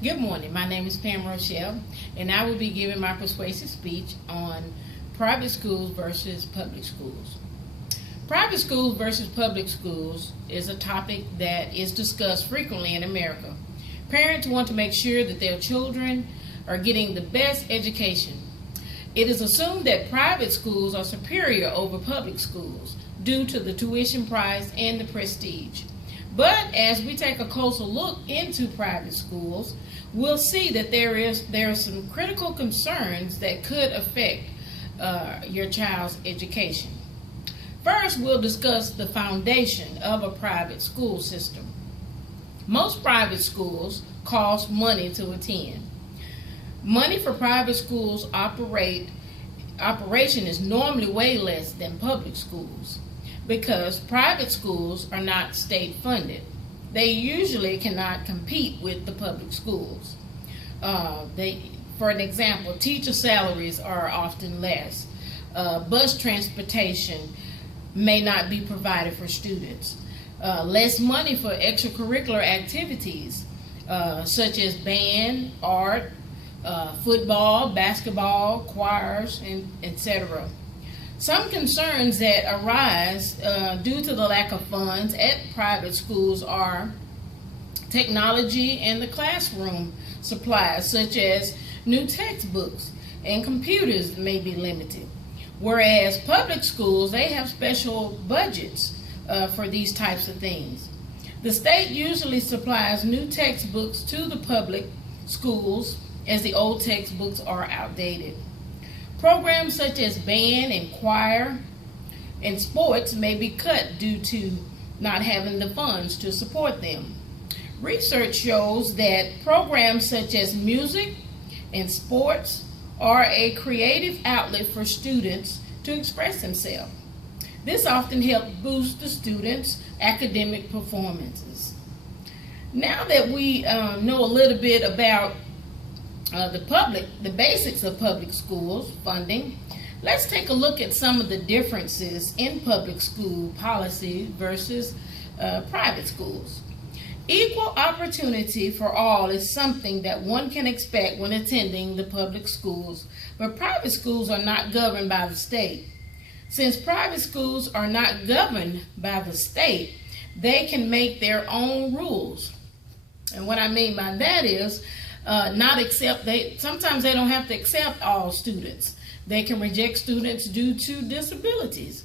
Good morning. My name is Pam Rochell, and I will be giving my persuasive speech on private schools versus public schools. Private schools versus public schools is a topic that is discussed frequently in America. Parents want to make sure that their children are getting the best education. It is assumed that private schools are superior over public schools due to the tuition price and the prestige. But as we take a closer look into private schools, we'll see that there are some critical concerns that could affect your child's education. First, we'll discuss the foundation of a private school system. Most private schools cost money to attend. Money for private schools operation is normally way less than public schools, because private schools are not state funded. They usually cannot compete with the public schools. For an example, teacher salaries are often less. Bus transportation may not be provided for students. Less money for extracurricular activities such as band, art, football, basketball, choirs, and etc. Some concerns that arise due to the lack of funds at private schools are technology and the classroom supplies, such as new textbooks and computers may be limited. Whereas public schools, they have special budgets for these types of things. The state usually supplies new textbooks to the public schools as the old textbooks are outdated. Programs such as band and choir and sports may be cut due to not having the funds to support them. Research shows that programs such as music and sports are a creative outlet for students to express themselves. This often helps boost the students' academic performances. Now that we know a little bit about the basics of public schools funding, let's take a look at some of the differences in public school policy versus private schools. Equal opportunity for all is something that one can expect when attending the public schools, but private schools are not governed by the state. Since private schools are not governed by the state, they can make their own rules. And what I mean by that is sometimes they don't have to accept all students. They can reject students due to disabilities.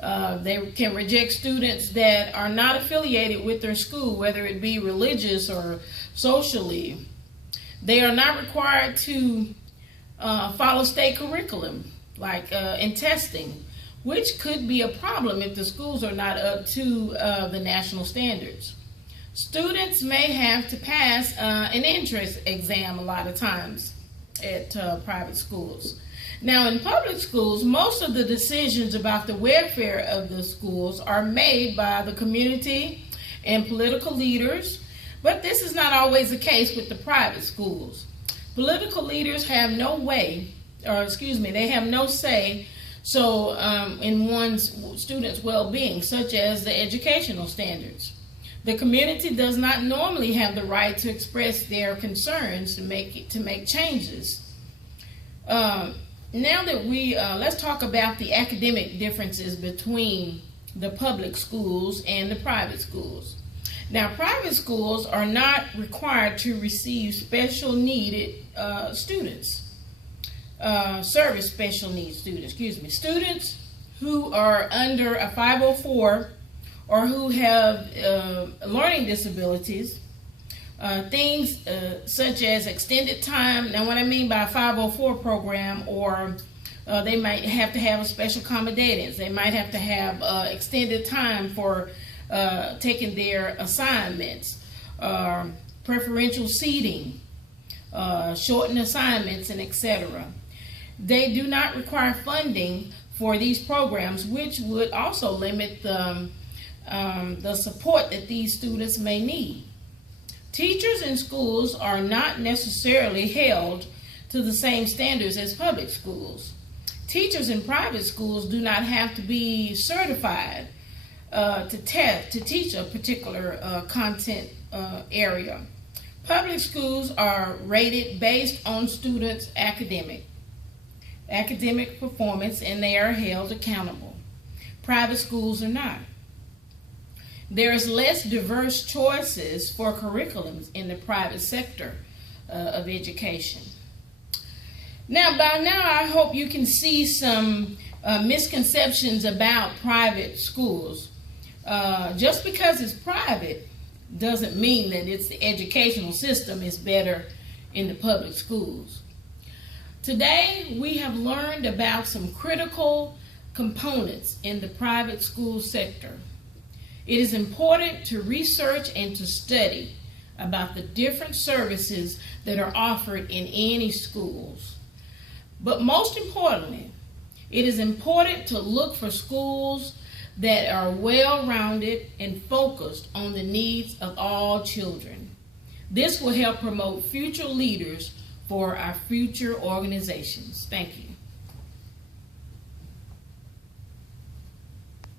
They can reject students that are not affiliated with their school, whether it be religious or socially. They are not required to follow state curriculum, like in testing, which could be a problem if the schools are not up to the national standards. Students may have to pass an entrance exam a lot of times at private schools. Now, in public schools, most of the decisions about the welfare of the schools are made by the community and political leaders, but this is not always the case with the private schools. Political leaders have no say in one's students' well-being, such as the educational standards. The community does not normally have the right to express their concerns to make changes. Now that let's talk about the academic differences between the public schools and the private schools. Now, private schools are not required to receive special needed students. Service special needs students, students who are under a 504 or who have learning disabilities, things such as extended time. Now, what I mean by a 504 program, or they might have to have a special accommodations. They might have to have extended time for taking their assignments, preferential seating, shortened assignments, and etc. They do not require funding for these programs, which would also limit the support that these students may need. Teachers in schools are not necessarily held to the same standards as public schools. Teachers in private schools do not have to be certified to teach a particular content area. Public schools are rated based on students' academic performance, and they are held accountable. Private schools are not. There is less diverse choices for curriculums in the private sector of education. Now, by now, I hope you can see some misconceptions about private schools. Just because it's private doesn't mean that it's the educational system is better in the public schools. Today, we have learned about some critical components in the private school sector. It is important to research and to study about the different services that are offered in any schools. But most importantly, it is important to look for schools that are well-rounded and focused on the needs of all children. This will help promote future leaders for our future organizations. Thank you.